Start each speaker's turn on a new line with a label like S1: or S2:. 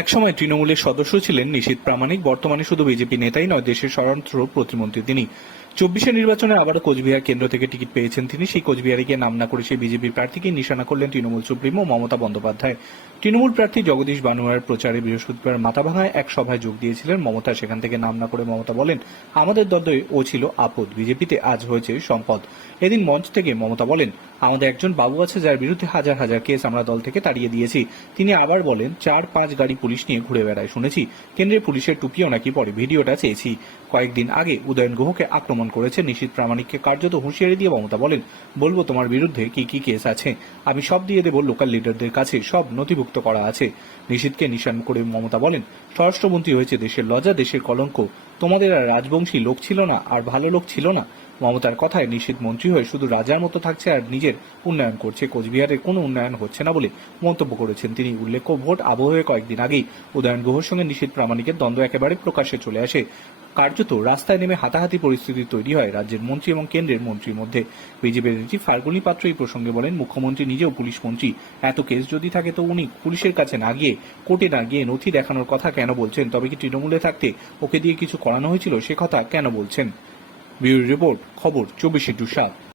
S1: একসময় তৃণমূলের সদস্য ছিলেন নিশীত প্রামাণিক, বর্তমানে শুধু বিজেপি নেতাই নয়, দেশের স্বরাষ্ট্র প্রতিমন্ত্রী তিনি। চব্বিশের নির্বাচনে আবারও কোচবিহার কেন্দ্র থেকে টিকিট পেয়েছেন তিনি। সেই কোচবিহারে গিয়ে নাম না করে সেই বিজেপি প্রার্থীকে নিশানা করলেন তৃণমূল সুপ্রিমো মমতা বন্দ্যোপাধ্যায়। তৃণমূল প্রার্থী জগদীশ বানুয়ার প্রচারে বৃহস্পতিবার মাথাভাঙায় এক সভায় যোগ দিয়েছিলেন মমতা। সেখান থেকে নাম না করে মমতা বলেন, আমাদের দলে ও ছিল আপদ, বিজেপিতে আজ হয়েছে সম্পদ। এদিন মঞ্চ থেকে মমতা বলেন, আমাদের একজন বাবু আছে যার বিরুদ্ধে হাজার হাজার কেস আমরা দল থেকে তাড়িয়ে দিয়েছি। তিনি আবার বলেন, চার পাঁচ গাড়ি পুলিশ নিয়ে ঘুরে বেড়ায়। শুনেছি, কেন্দ্রের পুলিশের টুপিও নাকি পরে। ভিডিওটা চেয়েছি। কয়েকদিন আগে উদয়ন গুহকে আক্রমণ করেছে নিশীত প্রামাণিককে। কার্যত হুঁশিয়ারি দিয়ে মমতা বলেন, বলব তোমার বিরুদ্ধে কি কি কেস আছে। আমি সব দিয়ে দেবো লোকাল লিডারদের কাছে, সব নথিভুক্ত করা আছে। নিশীতকে নিশান করে মমতা বলেন, স্বরাষ্ট্রমন্ত্রী হয়েছে দেশের লজ্জা, দেশের কলঙ্ক। তোমাদের আর রাজবংশী লোক ছিল না, আর ভালো লোক ছিল না। মমতার কথায় নিষিদ্ধ মন্ত্রী হয়ে শুধু রাজার মতো থাকছে আর নিজের উন্নয়ন করছে। কোচবিহারের কোনো উন্নয়ন হচ্ছে না বলে মন্তব্য করেছেন তিনি। উল্লেখ্য, ভোট আবহে কয়েকদিন আগেই উদয়ন গুহর সঙ্গে নিষিদ্ধ প্রামাণিকের দ্বন্দ্ব একেবারে প্রকাশ্যে চলে আসে। কার্যত রাস্তায় নেমে হাতাহাতি পরিস্থিতি তৈরি হয় রাজ্যের মন্ত্রী এবং কেন্দ্রের মন্ত্রীর মধ্যে। বিজেপির নেত্রী ফার্গুনি পাত্র এই প্রসঙ্গে বলেন, মুখ্যমন্ত্রী নিজেও পুলিশ মন্ত্রী। এত কেস যদি থাকে তো উনি পুলিশের কাছে না গিয়ে, কোর্টে না গিয়ে নথি দেখানোর কথা কেন বলছেন? তবে কি তৃণমূলে থাকতে ওকে দিয়ে কিছু করানো হয়েছিল? সে কথা কেন বলছেন? রিপোর্ট, খবর, চব্বিশে টু সাত